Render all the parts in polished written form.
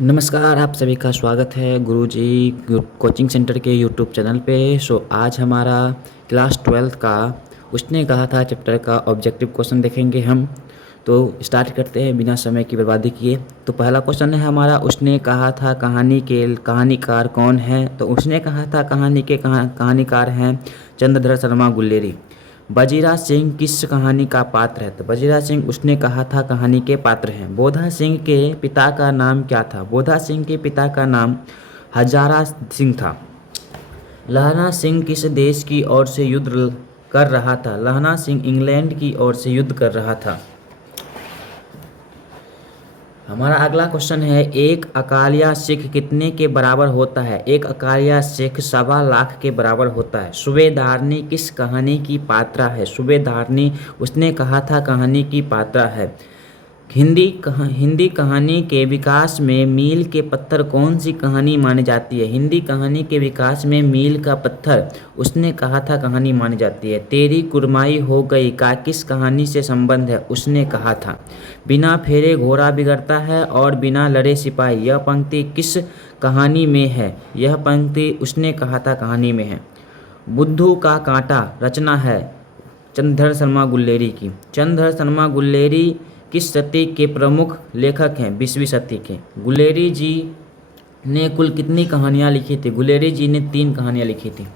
नमस्कार, आप सभी का स्वागत है गुरुजी कोचिंग सेंटर के यूट्यूब चैनल पे। आज हमारा क्लास 12th का उसने कहा था चैप्टर का ऑब्जेक्टिव क्वेश्चन देखेंगे हम। तो स्टार्ट करते हैं बिना समय की बर्बादी किए। तो पहला क्वेश्चन है हमारा, उसने कहा था कहानीकार कौन है। तो उसने कहा था कहानी के कहानीकार हैं चंद्रधर शर्मा गुल्लेरी। वजीरा सिंह किस कहानी का पात्र है। तो वजीरा सिंह उसने कहा था कहानी के पात्र हैं। बोधा सिंह के पिता का नाम क्या था। बोधा सिंह के पिता का नाम हजारा सिंह था। लहना सिंह किस देश की ओर से युद्ध कर रहा था। लहना सिंह इंग्लैंड की ओर से युद्ध कर रहा था। हमारा अगला क्वेश्चन है, एक अकालिया सिख कितने के बराबर होता है। एक अकालिया सिख 1.25 लाख के बराबर होता है। सूबेदारनी किस कहानी की पात्रा है। सूबेदारनी उसने कहा था कहानी की पात्रा है। हिंदी कहानी के विकास में मील के पत्थर कौन सी कहानी मानी जाती है। हिंदी कहानी के विकास में मील का पत्थर उसने कहा था कहानी मानी जाती है। तेरी कुरमाई हो गई का किस कहानी से संबंध है। उसने कहा था बिना फेरे घोड़ा बिगड़ता है और बिना लड़े सिपाही। यह पंक्ति किस कहानी में है। यह पंक्ति उसने कहा था कहानी में है। बुद्धू का कांटा रचना है चंद्रधर शर्मा गुल्लेरी की। चंद्रधर शर्मा गुल्लेरी किस सदी के प्रमुख लेखक हैं। 20वीं सदी के। गुलेरी जी ने कुल कितनी कहानियाँ लिखी थी। गुलेरी जी ने 3 कहानियाँ लिखी थी।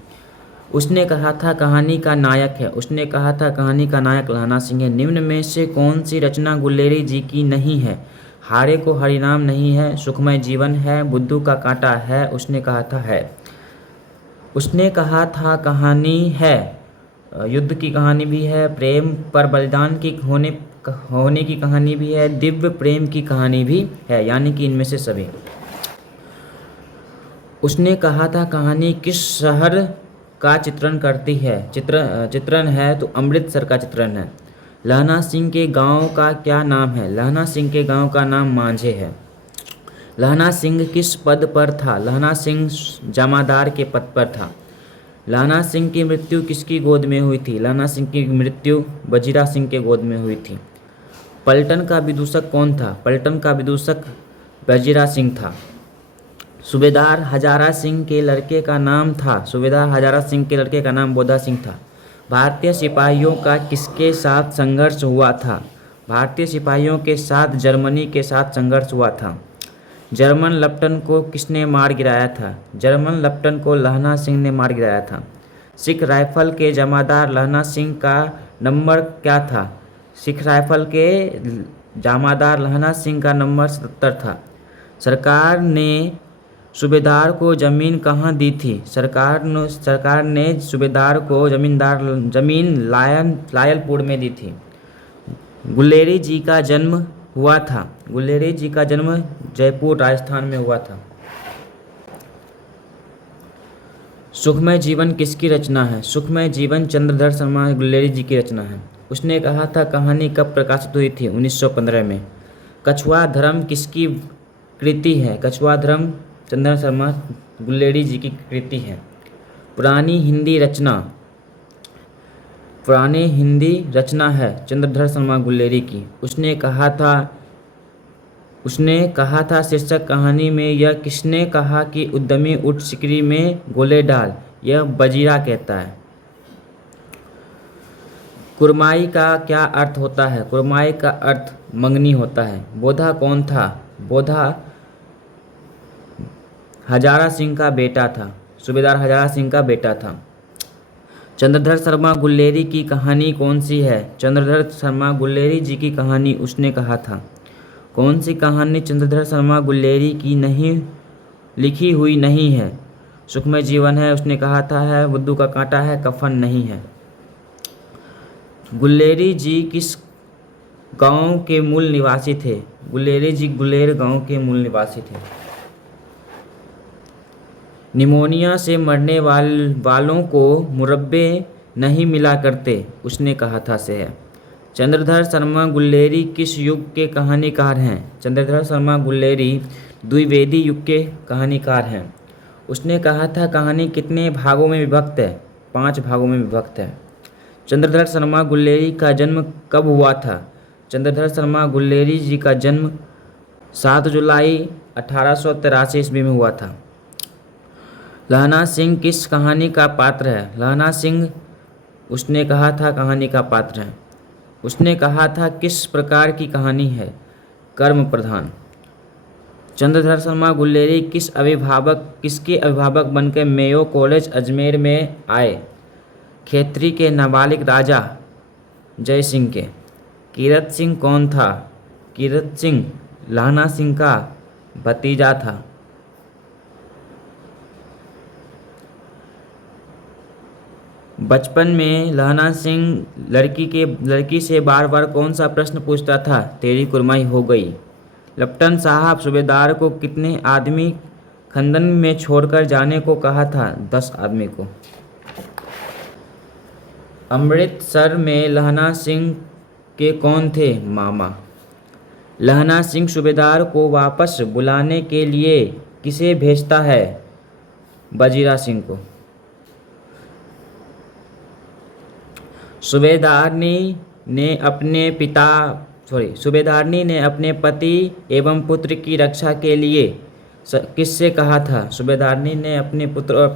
उसने कहा था कहानी का नायक है। उसने कहा था कहानी का नायक लहना सिंह है। निम्न में से कौन सी रचना गुलेरी जी की नहीं है। हारे को हरिनाम नहीं है। सुखमय जीवन है। बुद्धू का कांटा है। उसने कहा था है। उसने कहा था कहानी है। युद्ध की कहानी भी है। प्रेम पर बलिदान की होने की कहानी भी है। दिव्य प्रेम की कहानी भी है, यानी कि इनमें से सभी। उसने कहा था कहानी किस शहर का चित्रण करती है। चित्रण है तो अमृतसर का चित्रण है। लहना सिंह के गांव का क्या नाम है। लहना सिंह के गांव का नाम मांझे है। लहना सिंह किस पद पर था। लहना सिंह जमादार के पद पर था। लहना सिंह की मृत्यु किसकी गोद में हुई थी। लहना सिंह की मृत्यु वजीरा सिंह के गोद में हुई थी। पलटन का विदूषक कौन था। पलटन का विदूषक वजीरा सिंह था। सूबेदार हजारा सिंह के लड़के का नाम था। सूबेदार हजारा सिंह के लड़के का नाम बोधा सिंह था। भारतीय सिपाहियों का किसके साथ संघर्ष हुआ था। भारतीय सिपाहियों के साथ जर्मनी के साथ संघर्ष हुआ था। जर्मन लप्टन को किसने मार गिराया था। जर्मन लप्टन को लहना सिंह ने मार गिराया था। सिख राइफल के जमादार लहना सिंह का नंबर क्या था। सिख राइफल के जमादार लहना सिंह का नंबर 77 था। सरकार ने सूबेदार को ज़मीन कहाँ दी थी। सरकार ने सूबेदार को ज़मीन लायलपुर में दी थी। गुलेरी जी का जन्म हुआ था। गुलेरी जी का जन्म जयपुर राजस्थान में हुआ था। सुखमय जीवन किसकी रचना है। सुखमय जीवन चंद्रधर शर्मा गुल्लेरी जी की रचना है। उसने कहा था कहानी कब प्रकाशित हुई थी। 1915 में। कछुआ धर्म किसकी कृति है। कछुआ धर्म चंद्रधर शर्मा गुल्लेरी जी की कृति है। पुरानी हिंदी रचना है चंद्रधर शर्मा गुल्लेरी की। उसने कहा था शीर्षक कहानी में यह किसने कहा कि उद्यमी उठ सिकरी में गोले डाल। यह वजीरा कहता है। कुरमाई का क्या अर्थ होता है। कुरमाई का अर्थ मंगनी होता है। बोधा कौन था। बोधा हजारा सिंह का बेटा था। सूबेदार हजारा सिंह का बेटा था। चंद्रधर शर्मा गुल्लेरी की कहानी कौन सी है। चंद्रधर शर्मा गुल्लेरी जी की कहानी उसने कहा था। कौन सी कहानी चंद्रधर शर्मा गुल्लेरी की नहीं लिखी हुई नहीं है। सुखमय जीवन है। उसने कहा था है। बुद्धू का कांटा है। कफन नहीं है। गुल्लेरी जी किस गांव के मूल निवासी थे। गुल्लेरी जी गुलेर गांव के मूल निवासी थे। निमोनिया से मरने वालों को मुरब्बे नहीं मिला करते। उसने कहा था से है। चंद्रधर शर्मा गुल्लेरी किस युग के कहानीकार हैं। चंद्रधर शर्मा गुल्लेरी द्विवेदी युग के कहानीकार हैं। उसने कहा था कहानी कितने भागों में विभक्त है। 5 भागों में विभक्त है। चंद्रधर शर्मा गुल्लेरी का जन्म कब हुआ था। चंद्रधर शर्मा गुल्लेरी जी का जन्म 7 जुलाई 1883 ईस्वी में हुआ था। लहना सिंह किस कहानी का पात्र है? लहना सिंह उसने कहा था कहानी का पात्र है। उसने कहा था किस प्रकार की कहानी है? कर्म प्रधान। चंद्रधर शर्मा गुल्लेरी किसके अभिभावक बनकर मेयो कॉलेज अजमेर में आए? खेतरी के नाबालिग राजा जय सिंह के। कीरत सिंह कौन था? कीरत सिंह लहना सिंह का भतीजा था। बचपन में लहना सिंह लड़की से बार बार कौन सा प्रश्न पूछता था? तेरी कुरमाई हो गई। लेफ्टिनेंट साहब सूबेदार को कितने आदमी खंदन में छोड़कर जाने को कहा था? 10 आदमी को। अमृतसर में लहना सिंह के कौन थे? मामा। लहना सिंह सूबेदार को वापस बुलाने के लिए किसे भेजता है? वजीरा सिंह को। सूबेदारनी ने अपने पति एवं पुत्र की रक्षा के लिए किससे कहा था? सूबेदारनी ने अपने पुत्र और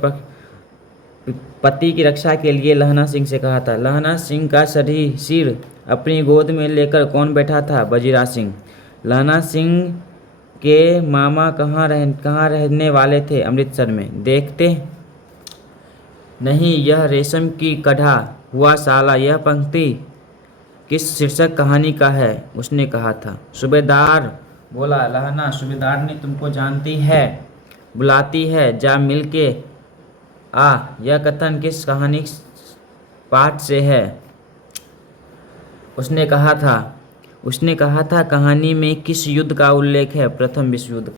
पति की रक्षा के लिए लहना सिंह से कहा था। लहना सिंह का सिर अपनी गोद में लेकर कौन बैठा था? वजीरा सिंह। लहना सिंह के मामा कहाँ रहने वाले थे? अमृतसर में। देखते नहीं यह रेशम की कढ़ा हुआ साला, यह पंक्ति किस शीर्षक कहानी का है? उसने कहा था। सूबेदार बोला, लहना सूबेदारनी तुमको जानती है, बुलाती है, जा मिल के आ। यह कथन किस कहानी पाठ से है? उसने कहा था कहानी में किस युद्ध का उल्लेख है? प्रथम विश्व युद्ध।